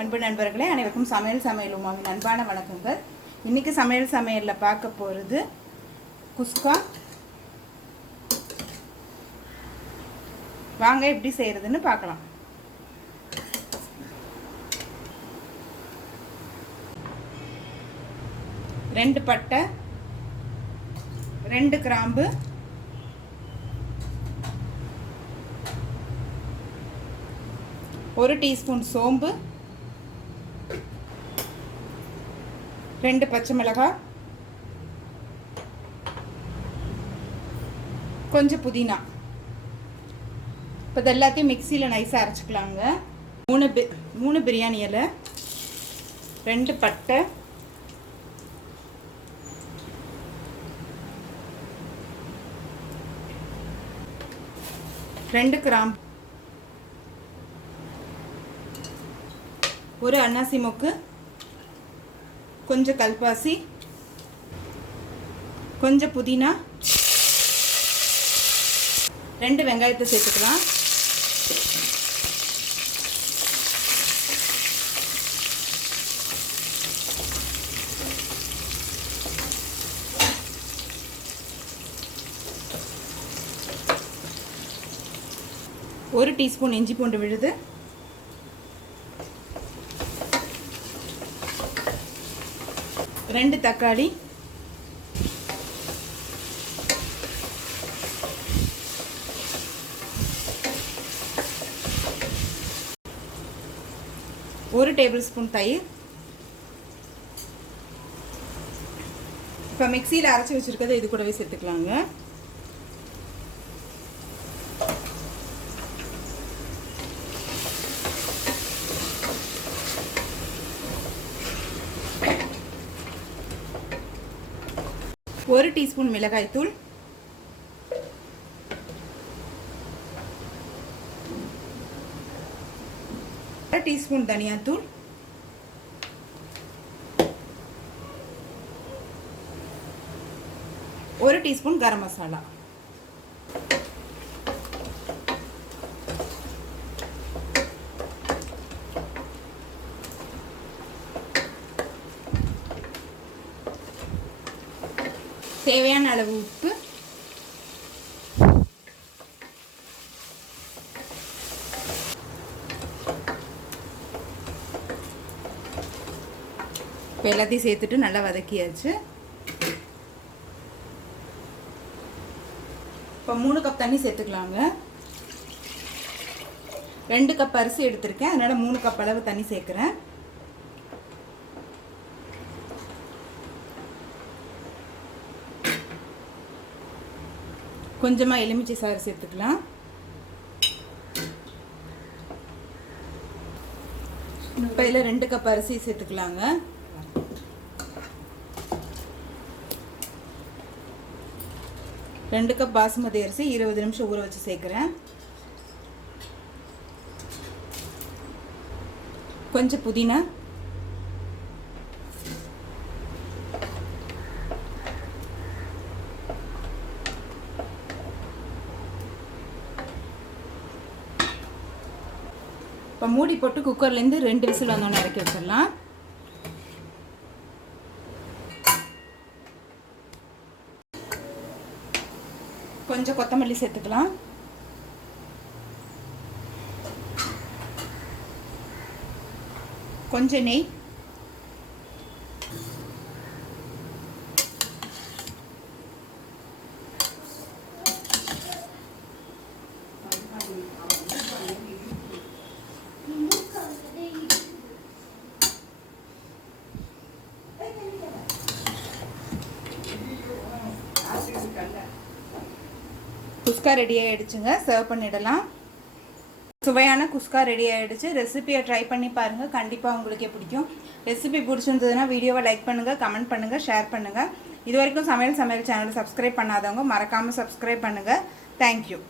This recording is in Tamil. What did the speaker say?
அன்பு நண்பர்களே, அனைவருக்கும் சமையல் உமாவின் அன்பான வணக்கங்கள். இன்றைக்கி சமையலில் பார்க்க போகிறது குஸ்கா. வாங்க எப்படி செய்கிறதுன்னு பார்க்கலாம். ரெண்டு பட்டை, 2 கிராம்பு, 1 டீஸ்பூன் சோம்பு, 2 பச்சை மிளகாய், கொஞ்சம் புதினா. இப்போ இது எல்லாத்தையும் மிக்சியில் நைஸாக அரைச்சிக்கலாங்க. 3 பிரியாணி இலை, 2 பட்டை, 2 கிராம்பு, 1 அன்னாசி மொக்கு, கொஞ்சம் கல்பாசி, கொஞ்சம் புதினா, 2 வெங்காயத்தை சேர்த்துக்கலாம். ஒரு டீஸ்பூன் இஞ்சி பூண்டு விழுது, 2 தக்காளி, 1 டேபிள் ஸ்பூன் தயிர். இப்போ மிக்சியில் அரைச்சி வச்சுருக்கதை இது கூடவே சேர்த்துக்கலாங்க. ஒரு டீஸ்பூன் மிளகாய் தூள், 1 டீஸ்பூன் தனியாத்தூள், 1 டீஸ்பூன் கரம் மசாலா. தேவையான அளவு உப்பு, இப்போ எல்லாத்தையும் சேர்த்துட்டு நல்லா வதக்கியாச்சு. இப்போ 3 கப் தண்ணி சேர்த்துக்கலாங்க. 2 கப் அரிசி எடுத்திருக்கேன், அதனால் 3 கப் அளவு தண்ணி சேர்க்குறேன். கொஞ்சமாக எலுமிச்சை சாறு சேர்த்துக்கலாம். இப்போ இதில் 2 கப் அரிசி சேர்த்துக்கலாங்க. ரெண்டு கப் பாசுமதி அரிசி 20 நிமிஷம் ஊற வச்சு சேர்க்குறேன். கொஞ்சம் புதினா, இப்போ மூடி போட்டு குக்கர்லேருந்து 2 விசில் வந்தோன்னே இறக்கி வச்சிடலாம். கொஞ்சம் கொத்தமல்லி சேர்த்துக்கலாம். கொஞ்சம் நெய், குஸ்கா ரெடி ஆகிடுச்சுங்க. சர்வ் பண்ணிடலாம். சுவையான குஸ்கா ரெடி ஆகிடுச்சு. ரெசிபியை ட்ரை பண்ணி பாருங்கள், கண்டிப்பாக உங்களுக்கே பிடிக்கும். ரெசிபி பிடிச்சிருந்ததுன்னா வீடியோவை லைக் பண்ணுங்கள், கமெண்ட் பண்ணுங்கள், ஷேர் பண்ணுங்கள். இது வரைக்கும் சமையல் சேனலை சப்ஸ்கிரைப் பண்ணாதவங்க மறக்காமல் சப்ஸ்கிரைப் பண்ணுங்கள். தேங்க்யூ.